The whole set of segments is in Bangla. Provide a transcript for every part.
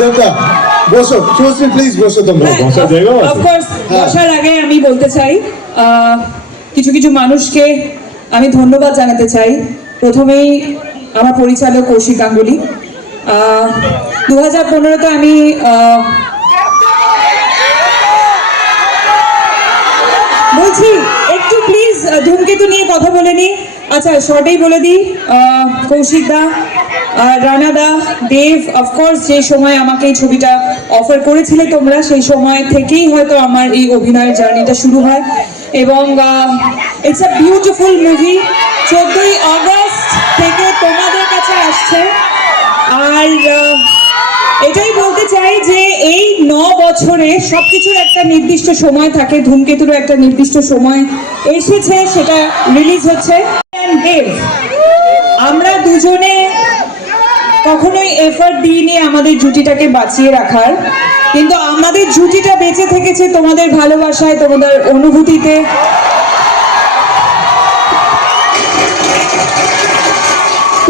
দেবদা বসো, শুভশ্রী প্লিজ বসো তোমরা। বসার জায়গা আছে? অফকোর্স বসার আগে আমি বলতে চাই কিছু কিছু মানুষকে আমি ধন্যবাদ জানাতে চাই। প্রথমেই আমার পরিচালক কৌশিক গাঙ্গুলি। 2015-তে আমি বলছি একটু প্লিজ ধূমকেতু নিয়ে কথা বলে নি। আচ্ছা শর্টেই বলে দিই, কৌশিক দা, রানা দা, দেব, অফকোর্স যে সময় আমাকে এই ছবিটা অফার করেছিলে তোমরা, সেই সময় থেকেই হয়তো আমার এই অভিনয়ের জার্নিটা শুরু হয় এবং ইটস আ বিউটিফুল মুভি। 14ই আগস্ট থেকে তোমাদের কাছে আসছে। আর এটাই বলতে চাই যে এই 9 বছরে সবকিছুর একটা নির্দিষ্ট সময় থাকে, ধূমকেতুরও একটা নির্দিষ্ট সময় এসেছে, সেটা রিলিজ হচ্ছে। দেব, আমরা দুজনে কখনোই এফর্ট দিইনি আমাদের জুটিটাকে বাঁচিয়ে রাখার, কিন্তু আমাদের জুটিটা বেঁচে থেকেছে তোমাদের ভালোবাসায়, তোমাদের অনুভূতিতে।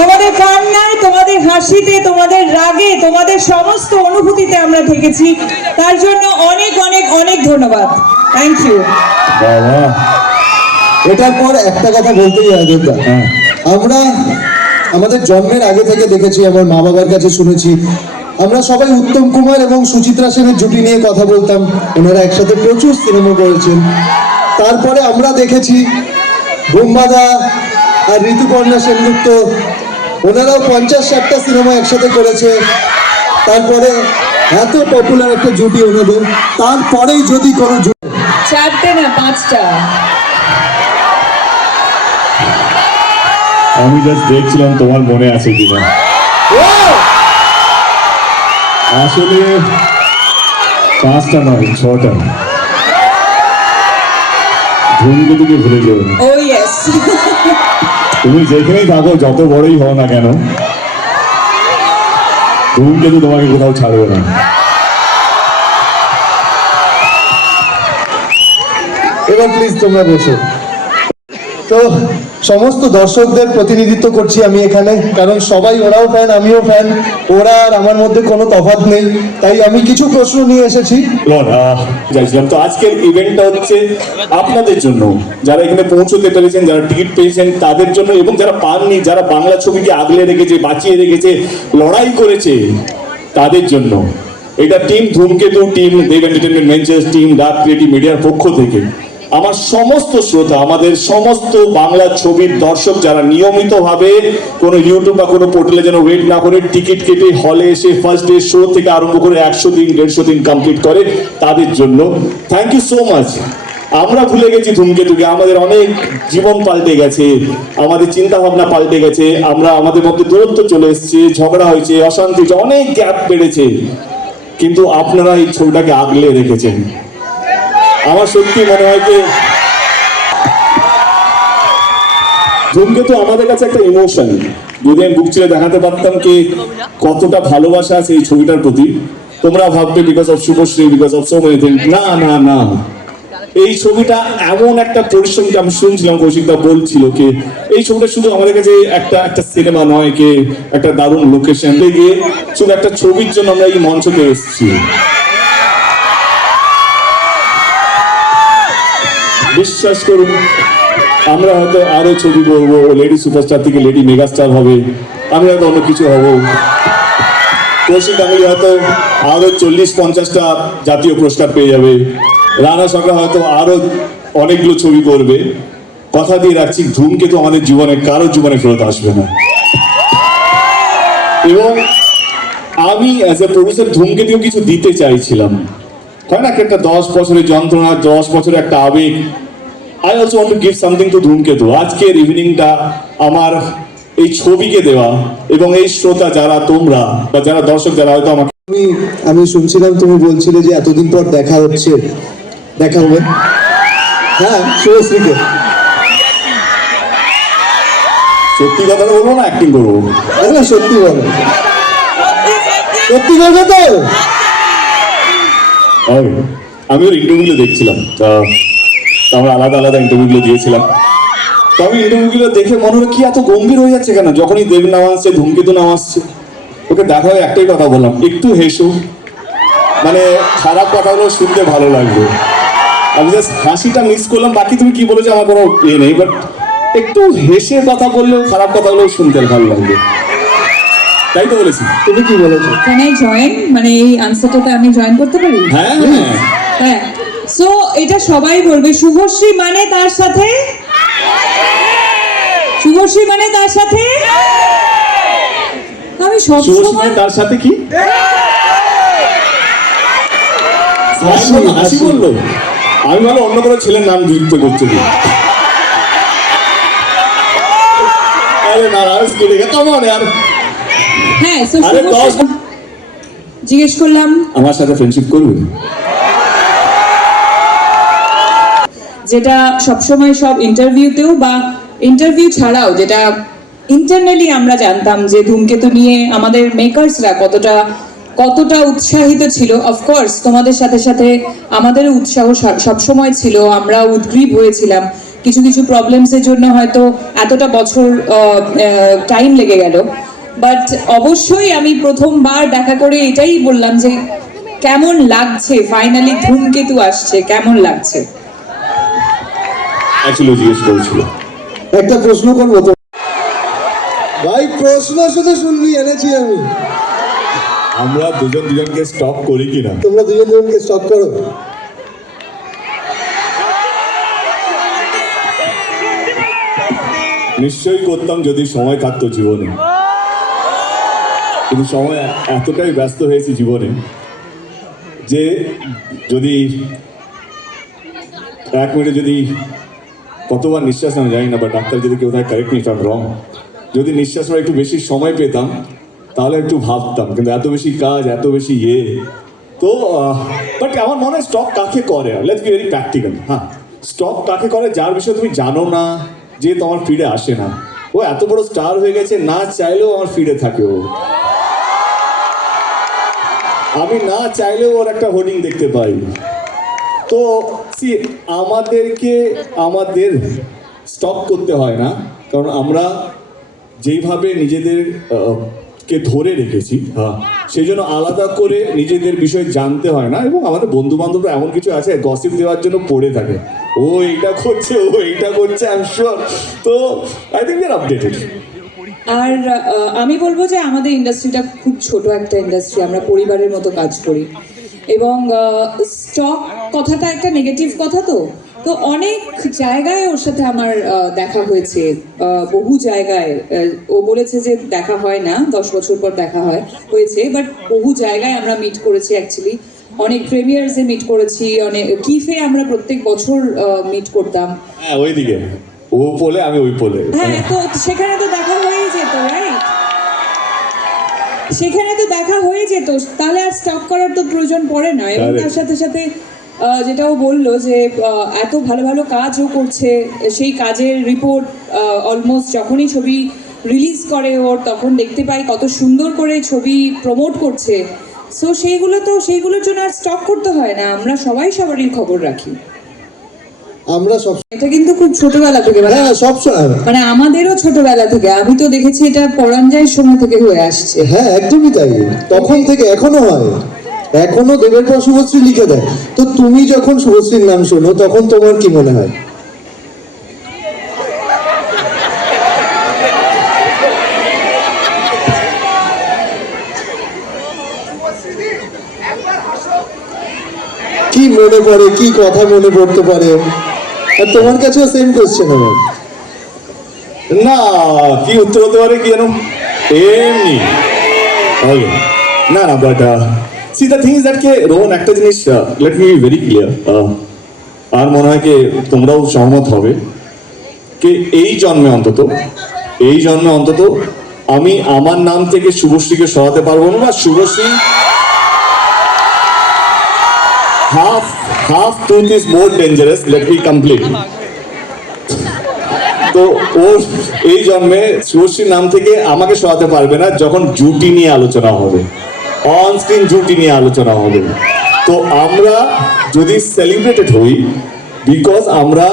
তোমাদের কান্নায়, তোমাদের হাসিতে, তোমাদের রাগে, তোমাদের সমস্ত অনুভূতিতে আমরা থেকেছি। তার জন্য অনেক অনেক অনেক ধন্যবাদ। Thank you. বাবা, এটার পর একটা কথা বলতেই হয় দেবদা, আমরা আমাদের জন্মের আগে থেকে দেখেছি, আমার মা বাবার কাছে শুনেছি, আমরা সবাই উত্তম কুমার এবং সুচিত্রা সেনের জুটি নিয়ে কথা বলতাম। ওনারা একসাথে প্রচুর সিনেমা করেছেন। তারপরে আমরা দেখেছি বুম্বাদা আর ঋতুপর্ণা সেনগুপ্ত, ওনারাও 50-60টা সিনেমা একসাথে করেছে। তারপরে এত পপুলার একটা জুটি ওনাদের, তারপরেই যদি কোনো জুটি 4টে না 5টা। আমি জাস্ট দেখছিলাম তোমার মনে আছে কিনা। আসলে 5টা নয়, 6টা। ধূমকেতুকে ভুলে যেও না। ও ইয়েস। তুমি যেখানেই থাকো, যত বড়ই হও না কেন, ধূমকেতু তোমাকে কোথাও ছাড়বে না। এবার প্লিজ তোমরা বসো। তো সমস্ত দর্শকদের প্রতিনিধিত্ব করছি আমি এখানে, কারণ সবাই, ওরাও ফ্যান, আমিও ফ্যান, ওরা আর আমার মধ্যে কোনো তফাৎ নেই। তাই আমি কিছু প্রশ্ন নিয়ে এসেছি। যাইছিলাম তো আজকের ইভেন্টটা হচ্ছে আপনাদের জন্য, যারা এখানে পৌঁছতে পেরেছেন, যারা টিকিট পেয়েছেন তাদের জন্য, এবং যারা পাননি, যারা বাংলা ছবিকে আগলে রেখেছে, বাঁচিয়ে রেখেছে, লড়াই করেছে তাদের জন্য। এটা টিম ধূমকেতু, টিম দেব এন্টারটেনমেন্ট ভেঞ্চার্স, টিম ডাক ক্রিয়েটিভ মিডিয়ার পক্ষ থেকে আমার সমস্ত শ্রোতা, আমাদের সমস্ত বাংলা ছবির দর্শক যারা নিয়মিতভাবে কোনো ইউটিউব বা কোনো পোর্টালে যেন ওয়েট না করে টিকিট কেটে হলে এসে ফার্স্ট ডে শো থেকে আরম্ভ করে 100 দিন 150 দিন কমপ্লিট করে, তাদের জন্য থ্যাংক ইউ সো মাচ। আমরা ভুলে গেছি ধূমকেতুকে, আমাদের অনেক জীবন পাল্টে গেছে, আমাদের চিন্তা ভাবনা পাল্টে গেছে, আমরা আমাদের মধ্যে দূরত্ব চলে এসেছে, ঝগড়া হয়েছে, অশান্তি হয়েছে, অনেক গ্যাপ বেড়েছে, কিন্তু আপনারা এই ছবিটাকে আগলে রেখেছেন। আমার সত্যি মনে হয় যে ধূমকেতু আমাদের কাছে একটা ইমোশন। যদি আমি বুক ছেড়ে দেখাতে পারতাম কি কতটা ভালোবাসা আছে এই ছবিটার প্রতি, তোমরা ভাববে because of Subhashree, because of so many thing. না না না, এই ছবিটা এমন একটা পরিশ্রম, আমি শুনছিলাম কৌশিকদা বলছিল কি এই ছবিটা শুধু আমাদের কাছে একটা সিনেমা নয়, কি একটা দারুণ লোকেশন গিয়ে শুধু একটা ছবির জন্য আমরা এই মঞ্চতে এসেছি। বিশ্বাস করুন, আমরা হয়তো আরো ছবি করবো, লেডি সুপারস্টার থেকে লেডি মেগাস্টার হবে, আমি হয়তো অন্য কিছু হব, কৌশিক গাঙ্গুলি হয়তো আরো 40-50টা জাতীয় পুরস্কার পেয়ে যাবে, রানা সরকার হয়তো আরো অনেকগুলো ছবি করবে। কথা দিয়ে রাখছি, ধূমকেতু আমাদের জীবনে কারো জীবনে ফেরত আসবে না। এবং আমি অ্যাজ এ প্রডিউসার ধূমকেতু কিছু দিতে চাইছিলাম, হয় না একটা 10 বছরের যন্ত্রণা, 10 বছরের একটা আবেগ। I also want to give something to ধূমকেতু। আজকের ইভিনিংটা আমার এই ছবিকে দেওয়া, এবং এই শ্রোতা যারা তোমরা বা যারা দর্শক যারা হয়তো আমাকে, আমি শুনছিলাম তুমি বলছিলে যে এতদিন পর দেখা হচ্ছে, দেখা হবে। হ্যাঁ, শুভশ্রীকে সত্যি কথা বলবো না অ্যাক্টিং করবো? আরে সত্যি বলো, সত্যি বলবে তো? আমি ওর ইন্টারভিউগুলো দেখছিলাম, আমরা আলাদা আলাদা ইন্টারভিউগুলো দিয়েছিলাম। তো আমি ইন্টারভিউগুলো দেখে মনে হলো কি এত গম্ভীর হয়ে যাচ্ছে কেন, যখনই দেব নাম আসছে, ধূমকেতু নাম আসছে, ওকে দেখা হয়ে একটাই কথা বললাম, একটু হেসো, মানে খারাপ কথাগুলো শুনতে ভালো লাগবে। আমি জাস্ট হাসিটা মিস করলাম, বাকি তুমি কি বলেছো আমার কোনো ইয়ে নেই, বাট একটু হেসে কথা বললেও খারাপ কথাগুলো শুনতে ভালো লাগবে, তাই তো বলেছি। তুমি কি বলেছো? ক্যান আই জয়েন, মানে এই আনসারটাতে আমি জয়েন করতে পারি? হ্যাঁ হ্যাঁ, হ্যাঁ, সো এটা সবাই বলবে শুভশ্রী মানে তার সাথে, শুভশ্রী মানে তার সাথে, আমি সব শুভশ্রী সময় তার সাথে কি হাসি বললো, আমি ভালো অন্য কোনো ছেলের নাম যুক্ত করছে কি। আরে না কেমন আর হ্যাঁ, so আরে শুভশ্রী জিজ্ঞেস করলাম আমার সাথে ফ্রেন্ডশিপ করবে। যেটা সবসময় সব ইন্টারভিউতেও বা ইন্টারভিউ ছাড়াও যেটা ইন্টারনালি আমরা জানতাম যে ধূমকেতু নিয়ে আমাদের মেকার্সরা কতটা উৎসাহিত ছিল। অফকোর্স তোমাদের সাথে সাথে আমাদের উৎসাহ সবসময় ছিল, আমরা উদ্গ্রীব হয়েছিলাম। কিছু কিছু প্রবলেমসের জন্য হয়তো এতটা বছর টাইম লেগে গেল, বাট অবশ্যই আমি প্রথমবার দেখা করে এটাই বললাম যে কেমন লাগছে, ফাইনালি ধূমকেতু আসছে, কেমন লাগছে। অ্যাকচুয়ালি জিজ্ঞেস করেছিল। একটা প্রশ্ন করবো তো ভাই, প্রশ্ন শুধু শুনবি এনেছি আমি। আমরা দুজনকে স্টপ করি কিনা? তোমরা দুজনকে স্টপ করো। নিশ্চয়ই করতাম যদি সময় থাকতো জীবনে, কিন্তু সময় এতটাই ব্যস্ত হয়েছি জীবনে যে যদি 1 মিনিটে যদি কতবার নিঃশ্বাস আমি জানি না, বা ডাক্তার যদি কেউ থাকে correct me if I am রং, যদি নিঃশ্বাস নেওয়ার একটু বেশি সময় পেতাম তাহলে একটু ভাবতাম, কিন্তু এত বেশি কাজ, এত বেশি তো বাট আমার মনে হয় স্টপ কাকে করে, লেটস বি ভেরি প্র্যাকটিক্যাল। হ্যাঁ, স্টপ কাকে করে? যার বিষয়ে তুমি জানো না, যে তোমার ফিডে আসে না। ও এত বড় স্টার হয়ে গেছে, না চাইলেও আমার ফিডে থাকে ও। আমি না চাইলেও ওর একটা হোর্ডিং দেখতে পাই। তো আমাদের স্টপ করতে হয় না, কারণ আমরা যেইভাবে নিজেদের কে ধরে রেখেছি, হ্যাঁ, সেই জন্য আলাদা করে নিজেদের বিষয় জানতে হয় না। এবং আমাদের বন্ধু বান্ধবরা এমন কিছু আছে গসিপ দেওয়ার জন্য পড়ে থাকে, ও এইটা করছে, ও এইটা করছে, আই এম শিওর। তো I think we are updated. আর আমি বলবো যে আমাদের ইন্ডাস্ট্রিটা খুব ছোট একটা ইন্ডাস্ট্রি, আমরা পরিবারের মতো কাজ করি, এবং স্টক কথাটা একটা নেগেটিভ কথা। তো অনেক জায়গায় ওর সাথে আমার দেখা হয়েছে, বহু জায়গায়। ও বলেছে যে দেখা হয় না, 10 বছর পর দেখা হয়েছে, বাট বহু জায়গায় আমরা মিট করেছি অ্যাকচুয়ালি। অনেক প্রিমিয়ার্সে মিট করেছি, অনেক কিফে আমরা প্রত্যেক বছর মিট করতাম। হ্যাঁ, ওইদিকে ও পোলে, আমি ওই পোলে। হ্যাঁ, তো সেখানে তো দেখা হয়ে যেত, রাইট? সেখানে তো দেখা হয়ে যেত, তাহলে আর স্টপ করার তো প্রয়োজন পড়ে না। এবং তার সাথে সাথে যেটাও বললো যে এত ভালো ভালো কাজও করছে, সেই কাজের রিপোর্ট অলমোস্ট যখনই ছবি রিলিজ করে ওর, তখন দেখতে পাই কত সুন্দর করে ছবি প্রমোট করছে। সো সেইগুলোর জন্য আর স্টপ করতে হয় না, আমরা সবাই সবারই খবর রাখি। আমরা সব, এটা কিন্তু খুব ছোটবেলা থেকে, হ্যাঁ সব, মানে আমাদেরও ছোটবেলা থেকে, আমি তো দেখেছি এটা পরাঞ্জয়ের সময় থেকে হয়ে আসছে। হ্যাঁ একদমই তাই, তখন থেকে এখনো হয়, এখনো দেবের পর শুভশ্রী লিখে দেয়। তো তুমি যখন শুভশ্রীর নাম শোনো তখন তোমার কি মনে হয়? কি মনে পড়ে, কি কথা মনে পড়তে পারে? আর তোমার কাছেও সেম কোশ্চেন আমার। না, কি উত্তর হতে পারে কি জানো, এমনি না, but see the thing is that কে রোহন, একটা জিনিস let me be very clear, আর মনে হয় কি তোমরাও সহমত হবে, কে এই জন্মে অন্তত আমি আমার নাম থেকে শুভশ্রীকে সরাতে পারবো না, বা Subhashree half truth is more dangerous, let me complete. তো ওর এই জন্মে শুভশ্রীর নাম থেকে আমাকে সরাতে পারবে না যখন জুটি নিয়ে আলোচনা হবে, অন স্ক্রিন জুটি নিয়ে আলোচনা হবে। তো আমরা যদি সেলিব্রেটেড হই, বিকজ আমরা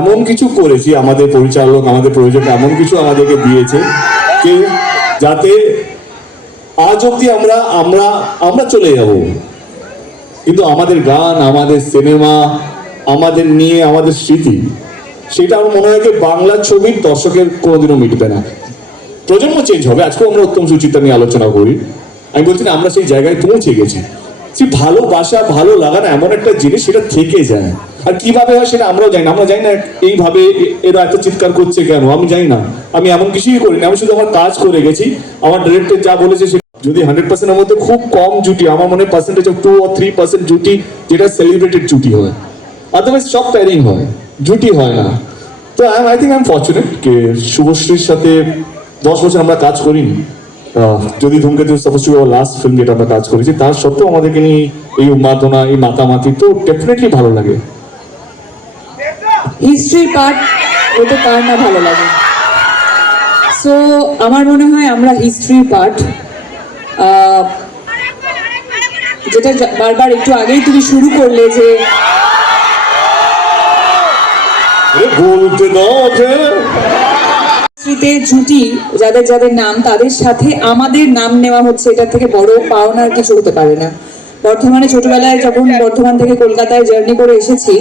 এমন কিছু করেছি, আমাদের পরিচালক, আমাদের প্রযোজক এমন কিছু আমাদেরকে দিয়েছে যাতে আজ অব্দি আমরা আমরা আমরা চলে যাব, কিন্তু আমাদের গান, আমাদের সিনেমা, আমাদের নিয়ে আমাদের স্মৃতি, সেটা আমার মনে হয় যে বাংলা ছবির দর্শকের কোনোদিনও মিটবে না। প্রজন্ম চেঞ্জ হবে, আজকেও আমরা উত্তম সুচিত্রা নিয়ে আলোচনা করি। আমি বলছি না আমরা সেই জায়গায় পৌঁছে গেছি। সেই ভালোবাসা, ভালো লাগা না এমন একটা জিনিস, সেটা থেকে যায়। আর কিভাবে হয় সেটা আমরাও জানি না। আমরা জানি না এইভাবে এরা এত চিৎকার করছে কেন, আমি জানি না। আমি এমন কিছুই করিনি, আমি শুধু আমার কাজ করে গেছি। আমার ডিরেক্টর যা বলেছে, যদি 100%-এর মধ্যে খুব কম জুটি, আমার মনে হয় পার্সেন্টেজ অফ 2 or 3% জুটি যেটা সেলিব্রেটেড জুটি হয়, আদারওয়াইজ সব প্যারিং হয়, জুটি হয় না। তো I think I am fortunate কে শুভশ্রীর সাথে 10 বছর আমরা কাজ করিনি। যদি Dhumketu suppose to be our last film যেটা আমরা কাজ করেছি, তার সত্ত্বেও আমাদেরকে নিয়ে এই উন্মাদনা, এই মাতামাতি, তো ডেফিনেটলি ভালো লাগে। হিস্ট্রির পার্ট ওটা কার না ভালো লাগে। সো আমার মনে হয় আমরা হিস্ট্রির পার্ট, যেটা বারবার একটু আগেই তুমি শুরু করলে যে বলতে দাও হিস্ট্রিতে জুটি যাদের যাদের নাম, তাদের সাথে আমাদের নাম নেওয়া হচ্ছে, এটার থেকে বড় পাওনার কিছু হতে পারে না। বর্ধমানে ছোটবেলায় যখন বর্ধমান থেকে কলকাতায় জার্নি করে এসেছি,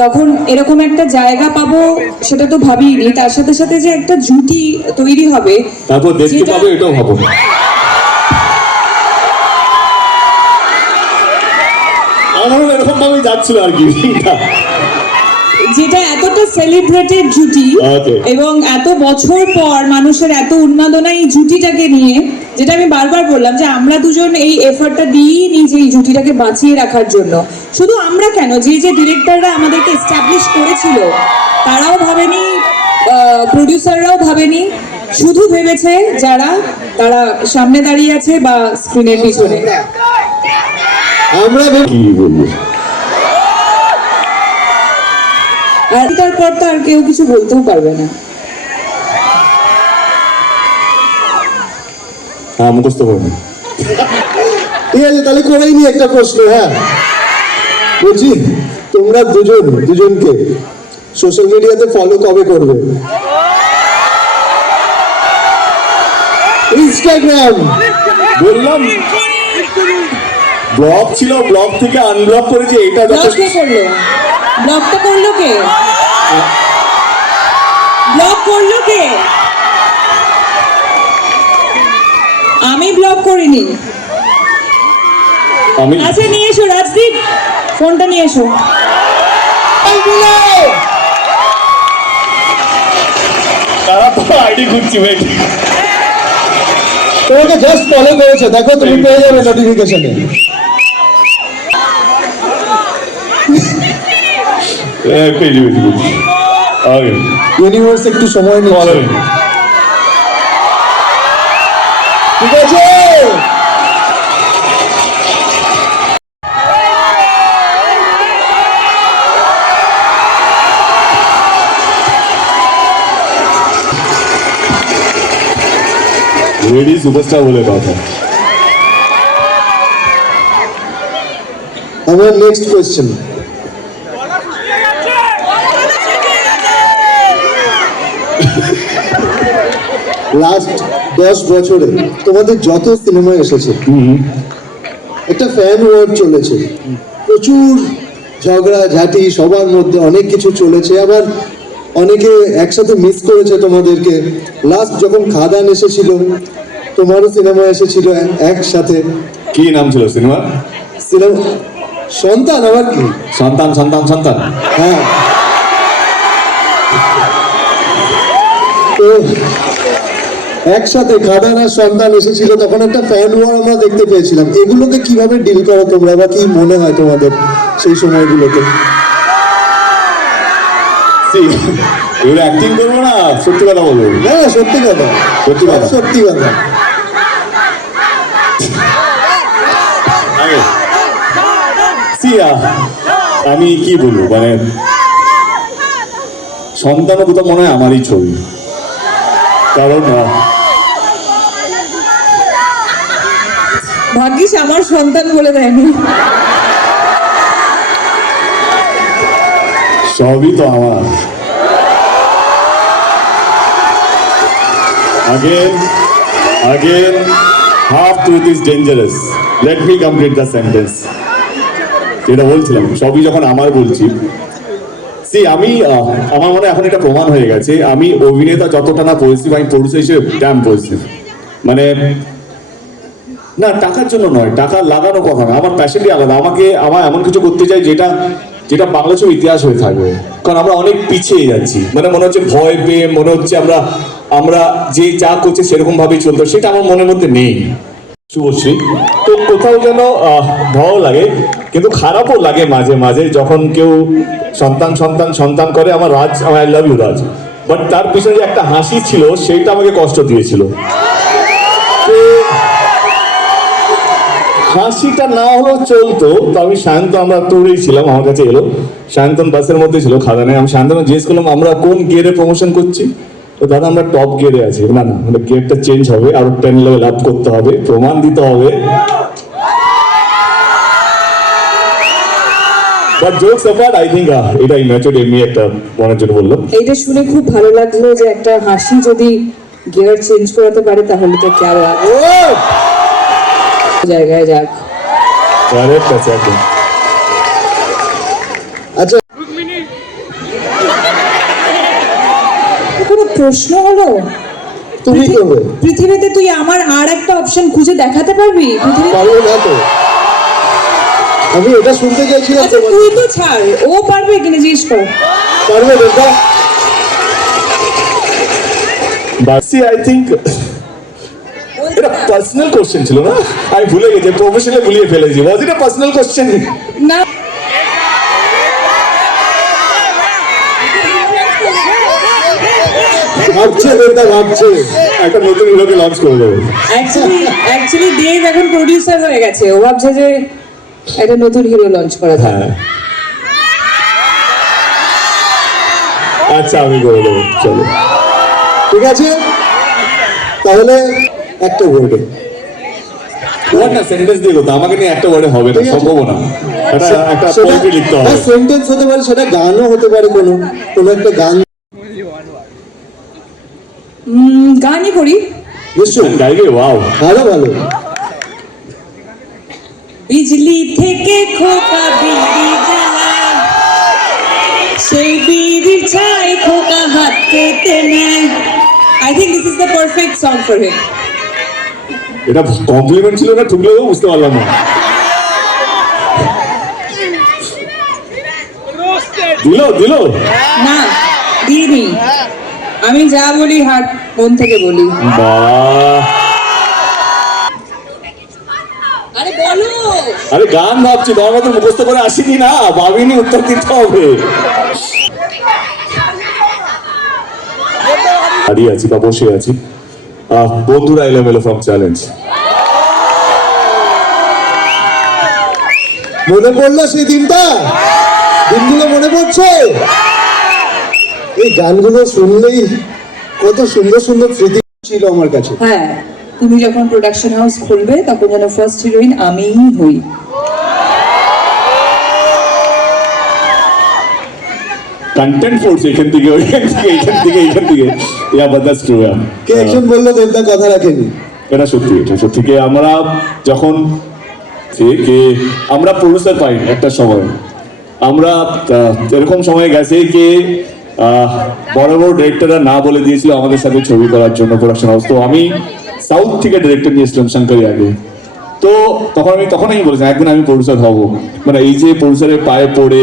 তখন এরকম একটা জায়গা পাবো সেটা তো ভাবিনি। তার সাথে সাথে যে একটা জুটি তৈরি হবে, তারপর দেখতে যেটা- পাবে, এটাও ভাবো। আমারও এরকম ভাবে যাচ্ছিল আর কি। যেটা এতটা সেলিব্রেটেড জুটি Okay. এবং এত বছর পর মানুষের এত উন্মাদনা এই জুটিটাকে নিয়ে, যেটা আমি বারবার বললাম যে আমরা দুজন এই এফর্টটা দিই নি যে এই জুটিটাকে বাঁচিয়ে রাখার জন্য। শুধু আমরা কেন, যে যে ডিরেক্টররা আমাদেরকে এস্টাবলিশ করেছিল তারাও ভাবেনি, প্রডিউসাররাও ভাবেনি, শুধু ভেবেছে যারা তারা সামনে দাঁড়িয়ে আছে বা স্ক্রিনের পিছনে। আমরা কি বলবো, আর তারপর তো আর কেউ কিছু বলতেও পারবে না। হ্যাঁ মুখস্থ করবো। ঠিক আছে, তাহলে করেই নি একটা প্রশ্ন। হ্যাঁ, বলছি তোমরা দুজনকে সোশ্যাল মিডিয়াতে ফলো কবে করবে? ইনস্টাগ্রাম। বললাম ব্লগ ছিল, ব্লগ থেকে আনব্লক করেছে, এটা ব্লগ কে করলো? ব্লগটা করলো কে? ব্লগ করলো কে? আমি ব্লগ করিনি। আমি আচ্ছা নিয়ে এসো রাজদীপ, ফোনটা নিয়ে এসো। তারা তো আইডি খুঁজছি ভাই। তোমাকে জাস্ট ফলো করেছে, দেখো তুমি পেয়ে যাবে নোটিফিকেশনে। পেয়ে যাবে। ইউনিভার্স একটু সময় নিচ্ছে। ঠিক আছে, রেডি সুপারস্টার বলে কথা। আমার নেক্সট কোয়েশ্চেন, লাস্ট 10 বছরে তোমাদের যত সিনেমা এসেছে, একটা ফ্যান ওয়ার চলেছে, প্রচুর ঝগড়া ঝাঁটি, সবার মধ্যে অনেক কিছু চলেছে, আবার অনেকে একসাথে মিস করেছে তোমাদেরকে। লাস্ট যখন খাদান এসেছিল, তোমারও সিনেমা এসেছিল একসাথে। কি নাম ছিল সিনেমা? সিনেমা সন্তান, আবার কি সন্তান সন্তান সন্তান। হ্যাঁ, তো একসাথে খাদান আর সন্তান এসেছিল, তখন একটা ফ্যান ওয়ার আমরা দেখতে পেয়েছিলাম। এগুলোকে কিভাবে ডিল করো তোমরা, বা কি মনে হয় তোমাদের সেই সময়গুলোতে? এবার অ্যাক্টিং করবো না, সত্যি কথা বলবো। না না, সত্যি কথা, সত্যি কথা। সত্যি কথা। আমি কি বলবো, মানে সন্তানও কোথাও মনে হয় আমারই ছবি, কারণ ভাগ্যিস আমার সন্তান বলে দেয়নি। সবই তো আমার। Again half truth is dangerous. Let me complete the sentence. যেটা বলছিলাম সবই যখন আমার বলছি, আমি আমার মনে হয় এখন এটা প্রমাণ হয়ে গেছে, আমি অভিনেতা যতটা না পরিস্থিতি, আমি প্রডিউসার হিসেবে ড্যাম পরিস্থিতি। মানে না টাকার জন্য নয়, টাকা লাগানো কথা না, আমার প্যাশনই আলাদা। আমার এমন কিছু করতে চাই যেটা যেটা বাংলা ছবি ইতিহাস হয়ে থাকবে, কারণ আমরা অনেক পিছিয়ে যাচ্ছি। মানে মনে হচ্ছে ভয় পেয়ে, মনে হচ্ছে আমরা যে যা করছি সেরকম ভাবেই চলতো, সেটা আমার মনের মধ্যে নেই। শুভশ্রী তো কোথাও যেন ভালো লাগে, কিন্তু খারাপও লাগে মাঝে মাঝে যখন কেউ সন্তান করে। আমার I love you Raj, but তার পিছনে যে একটা হাসি ছিল সেইটা আমাকে কষ্ট দিয়েছিল। তো হাসিটা না হলেও চলতো। তো আমি সায়ন্তন, আমরা ট্যুরেই ছিলাম, আমার কাছে এলো সায়ন্তন, বাসের মধ্যে ছিল খাদানে। আমি সায়ন্তন জিজ্ঞেস করলাম আমরা কোন গিয়ারে প্রমোশন করছি। তো দাদা আমরা টপ গিয়ারে আছি। না মানে গিয়ারটা চেঞ্জ হবে, আরো 10 লেভেল আপ করতে হবে, প্রমাণ দিতে হবে। But jokes apart, I think এটা ইম্যাচুরড এমনি একটা মনের জন্য বললো। এইটা শুনে খুব ভালো লাগলো যে একটা হাসি যদি গিয়ার চেঞ্জ করাতে পারে তাহলে তো কে জায়গায় যাক। কারেক্ট আছে একদম। আচ্ছা কোনো প্রশ্ন হলো? তুমি করবে? পৃথিবীতে তুই আমার আর একটা অপশন খুঁজে দেখাতে পারবি? পারবো না তো, আমি এটা শুনতে চাইছিলাম। আচ্ছা তুই তো ছাড়, ও পারবে কিনা জিজ্ঞেস কর। পারবে দাদা? বাসি আই থিঙ্ক এটা পার্সোনাল কোশ্চেন ছিল না, আমি ভুলে গেছি, প্রফেশনালি ভুলিয়ে ফেলেছি। ওয়াজ ইট আ পার্সোনাল কোশ্চেন? না ভাবছে দাদা, ভাবছে একটা নতুন হিরোকে লঞ্চ করে দেবো। অ্যাকচুয়ালি দেব এখন প্রোডিউসার হয়ে গেছে, ও ভাবছে যে একটা নতুন হিরো লঞ্চ করা যায়। হ্যাঁ আচ্ছা আমি করে দেবো, চলো ঠিক আছে। তাহলে একটা ওয়ার্ডে, ওয়ার্ড না সেন্টেন্স দিয়ে করতে, আমাকে নিয়ে একটা ওয়ার্ডে হবে না, সম্ভব না। একটা পোয়েট্রি লিখতে হবে। সেন্টেন্স হতে পারে, সেটা গানও হতে পারে, কোনো একটা গান গানই করি নিশ্চয়ই গাইবে। ওয়াও, ভালো ভালো। বিজলি থেকে খোকা বিড়ি জ্বালায়, সেই বিড়ির ছাই খোকা হাত কেটে নেয়। I think this is the perfect song for him. এটা কমপ্লিমেন্ট ছিল না, ঠুকলেও বুঝতে পারলাম না। দিল না দিইনি, আমি যা বলি হার্ট মন থেকে বলি। বাহ, আরে বলো। আরে গান ভাবছি, তোমার মতো মুখস্থ করে আসিনি না, ভাবিনি উত্তর দিতে হবে। দাঁড়িয়ে আছি বা বসে আছি, বন্ধুরা এলোমেলো ফ্রম চ্যালেঞ্জ। মনে পড়লো সেই দিনগুলো মনে পড়ছে। এই গানগুলো শুনলেই কত সুন্দর সুন্দর স্মৃতি ছিল আমার কাছে। হ্যাঁ, তুমি যখন প্রোডাকশন হাউস খুলবে তখন যেন ফার্স্ট হিরোইন আমিই হই। কন্টেন্ট ফোর্স এখান থেকে ইয়া বাট দ্যাটস ট্রু। কে একজন বললো দেবদা কথা রাখেনি, এটা সত্যি কি আমরা যখন আমরা প্রডিউসার পাই একটা সময়, আমরা এরকম সময় গেছে কি বড় বড় ডিরেক্টররা না বলে দিয়েছিল আমাদের সাথে ছবি করার জন্য প্রোডাকশন হাউস। তো আমি সাউথ থেকে ডিরেক্টর নিয়েছিলাম শঙ্করি আগে। তো তখন আমি বলেছিলাম একদিন আমি প্রডিউসার হবো। মানে এই যে প্রডিউসারের পায়ে পড়ে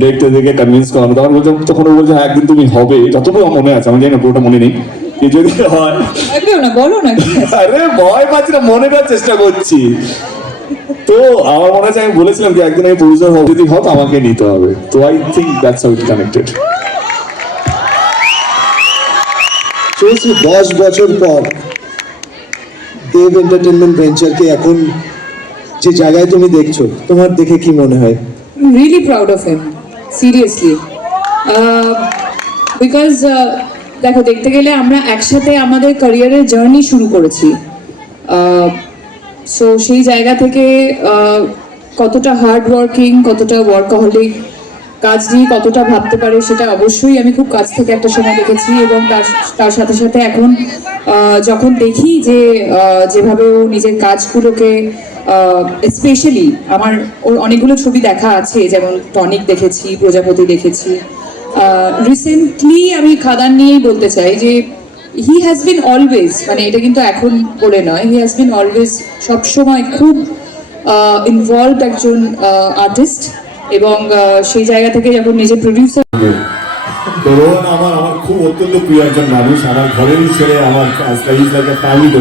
ডিরেক্টরদেরকে কনভিন্স করানো, তখন ও বলছে একদিন তুমি হবে, যতটুকু আমার মনে আছে, আমি জানি না পুরোটা মনে নেই, যদি হয়। বলো না, আরে ভয় পাচ্ছি না, মনে করার চেষ্টা করছি। তো আমার মনে আছে আমি বলেছিলাম যে একদিন আমি প্রডিউসার হব, যদি হয় আমাকে নিতে হবে। তো I think that's how it connected. 10 বছর পর দেব এন্টারটেনমেন্ট ভেঞ্চারকে এখন যে জায়গায় তুমি দেখছো, তোমার দেখে কি মনে হয়? really proud of him, seriously, because দেখো দেখতে গেলে আমরা একসাথে আমাদের ক্যারিয়ারের জার্নি শুরু করেছি। সো সেই জায়গা থেকে কতটা হার্ড ওয়ার্কিং, কতটা ওয়ার্কাহলিক, কাজ নিয়ে কতটা ভাবতে পারে সেটা অবশ্যই আমি খুব কাছ থেকে একটা সময় দেখেছি, এবং তার সাথে সাথে এখন যখন দেখি যে যেভাবে ও নিজের কাজগুলোকে স্পেশালি আমার ওর অনেকগুলো ছবি দেখা আছে, যেমন টনিক দেখেছি, প্রজাপতি দেখেছি, রিসেন্টলি আমি খাদান নিয়েই বলতে চাই যে হি হ্যাজ বিন অলওয়েজ, মানে এটা কিন্তু এখন বলে নয়, হি হ্যাজ বিন অলওয়েজ সবসময় খুব ইনভলভড একজন আর্টিস্ট, এবং সেই জায়গা থেকে যখন নিজে প্রডিউসার। তো রোহন আমার খুব অত্যন্ত প্রিয় একজন মানুষ, আমার ঘরেরই ছেলে, আমার ফ্যামিলি তো।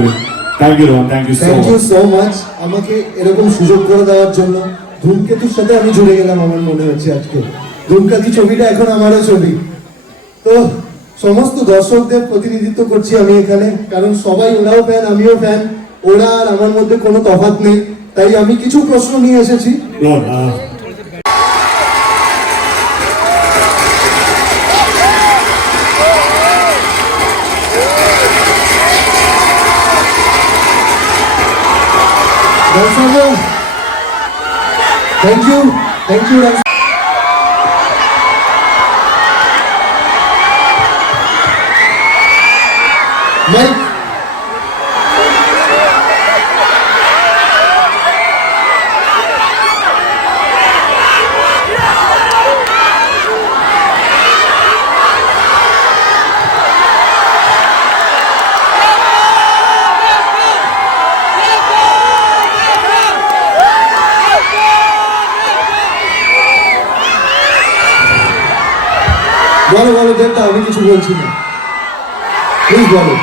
Thank you Rohan, thank you so thank you much. So much আমাকে এরকম সুযোগ করে দেওয়ার জন্য। ধূমকেতুর সাথে আমি জুড়ে গেলাম আমার মনে হচ্ছে আজকে। ধূমকেতু ছবিটা এখন আমারও ছবি। তো সমস্ত দর্শকদের প্রতিনিধিত্ব করছি আমি এখানে, কারণ সবাই, ওরাও ফ্যান আমিও ফ্যান, ওরা আর আমার মধ্যে কোনো তফাৎ নেই। তাই আমি কিছু প্রশ্ন নিয়ে এসেছি। Rohan, thank you, thank you. Mike, বলো বলো দেবদা, আমি কিছু বলছি না, প্লিজ বলো।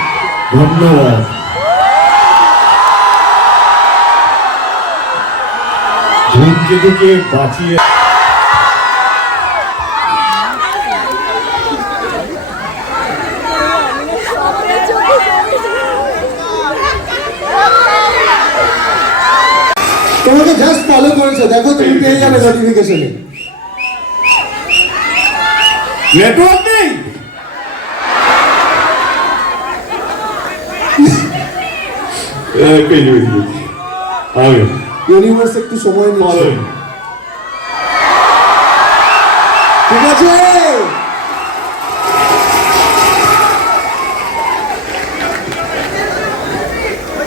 ধন্যবাদ। ধূমকেতুকে বাঁচিয়ে তোমাকে জাস্ট ফলো করেছে, দেখো তুমি পেয়ে যাবে নোটিফিকেশনে। নেটওয়ার্ক নেই। ইউনিভার্স একটু সময় নিচ্ছে, ঠিক আছে?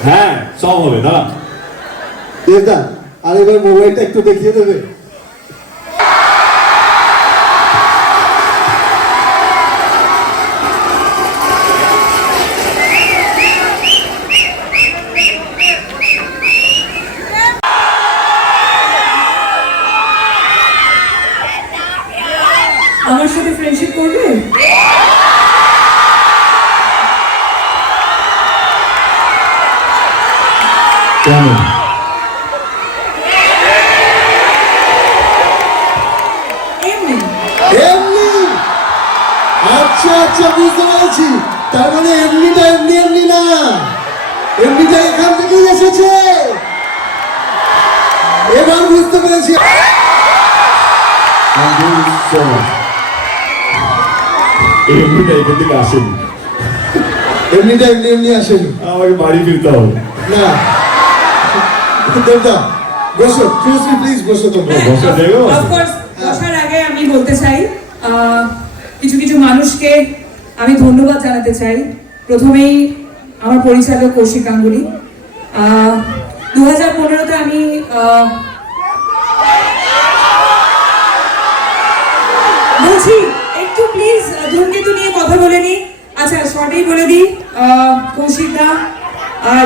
হ্যাঁ, সব হবে না। দেবদা, আর এবার মোবাইলটা একটু দেখিয়ে দেবে। আমার সাথে ফ্রেন্ডশিপ করবে? কেন? এমনি এমনি? আচ্ছা আচ্ছা, বুঝতে পেরেছি। তার মানে এমনিটা এমনি এমনি না, এমনিটা এখান থেকেই এসেছে। এবার বুঝতে পেরেছি। এমনিটা এখান থেকে আসেনি, এমনিটা এমনি এমনি আসেনি। আমাকে বাড়ি ফিরতে হবে। না দেবদা, বসো, প্লিজ বসো তোমরা। বসা যাবে? অফকোর্স বসার আগে আমি বলতে চাই, কিছু কিছু মানুষকে আমি ধন্যবাদ জানাতে চাই। প্রথমেই আমার পরিচালক কৌশিক গাঙ্গুলি। 2015-তে আমি বলছি একটু প্লিজ ধূমকেতু নিয়ে কথা বলে নি। আচ্ছা, শর্টেই বলে দিই, কৌশিক দা,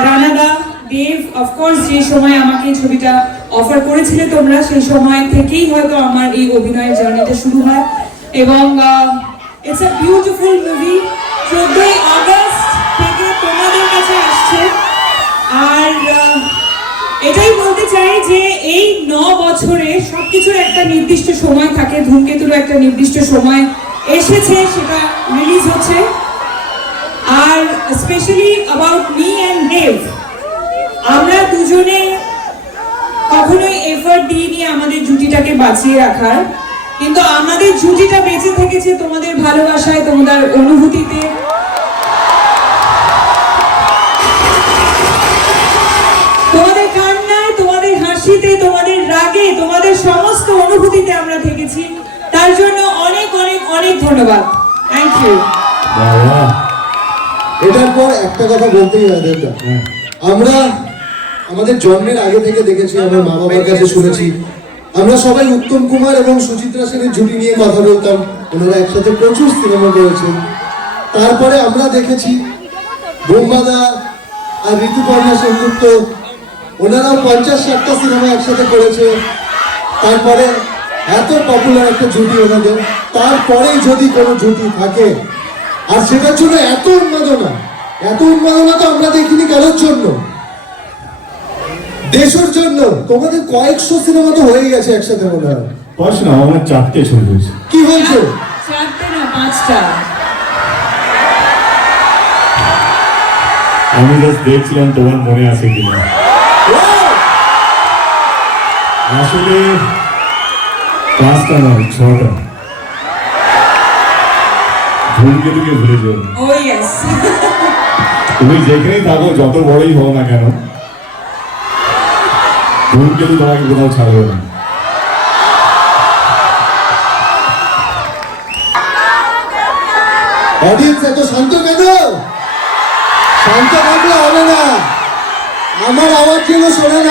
রানা দা, দেব, অফকোর্স যে সময় আমাকে এই ছবিটা অফার করেছিলে তোমরা, সেই সময় থেকেই হয়তো আমার এই অভিনয়ের জার্নিটা শুরু হয়, এবং ইটস আ বিউটিফুল মুভি। 14ই আগস্ট থেকে তোমাদের কাছে আসছে, আর এটাই বলতে চাই যে এই 9 বছরে সবকিছুর একটা নির্দিষ্ট সময় থাকে, ধূমকেতুরও একটা নির্দিষ্ট সময় এসেছে, সেটা রিলিজ হচ্ছে। আর স্পেশালি অ্যাবাউট মি অ্যান্ড দেব, আমরা দুজনে কখনোই এফর্ট দিইনি আমাদের জুটিটাকে বাঁচিয়ে রাখার, কিন্তু আমাদের জুটিটা বেঁচে থেকেছে তোমাদের ভালোবাসায়, তোমাদের অনুভূতিতে। তোমাদের কান্নায়, তোমাদের হাসিতে, তোমাদের রাগে, তোমাদের সমস্ত অনুভূতিতে আমরা থেকেছি। তার জন্য অনেক অনেক অনেক ধন্যবাদ। Thank you. বাবা, এটার পর একটা কথা বলতেই হয় দেবদা, আমরা আমাদের জন্মের আগে থেকে দেখেছি, আমার মা বাবার কাছে শুনেছি, আমরা সবাই উত্তম কুমার এবং সুচিত্রা সেনের জুটি নিয়ে কথা বলতাম। ওনারা একসাথে প্রচুর সিনেমা করেছেন। তারপরে আমরা দেখেছি বোম্বাদা আর ঋতুপর্ণা সেনগুপ্ত, ওনারাও 50-60টা সিনেমা একসাথে করেছে। তারপরে এত পপুলার একটা জুটি ওনাদের, তারপরেই যদি কোনো জুটি থাকে আর সেটার জন্য এত উন্মাদনা তো আমরা দেখিনি কারোর জন্য, দেশের জন্য। তোমাদের কয়েকশো সিনেমা তো হয়ে গেছে একসাথে মনে হয়। পাস না, আমার 4টে ছবি হয়েছে। কি বলছো? 4টে না 5টা। আমি জাস্ট দেখছিলাম তোমার মনে আছে কিনা। আসলে 5টা নয়, 6টা। ধূমকেতুকে ভুলে যাও না। ও ইয়েস। তুমি যেখানেই থাকো, যত বড়ই হও না কেন, ধূমকেতু তোমাকে কোথাও ছাড়বে না। অডিয়েন্স এত শান্ত কেন? শান্ত থাকলে হবে না, আমার আওয়াজ যেন শোনে না।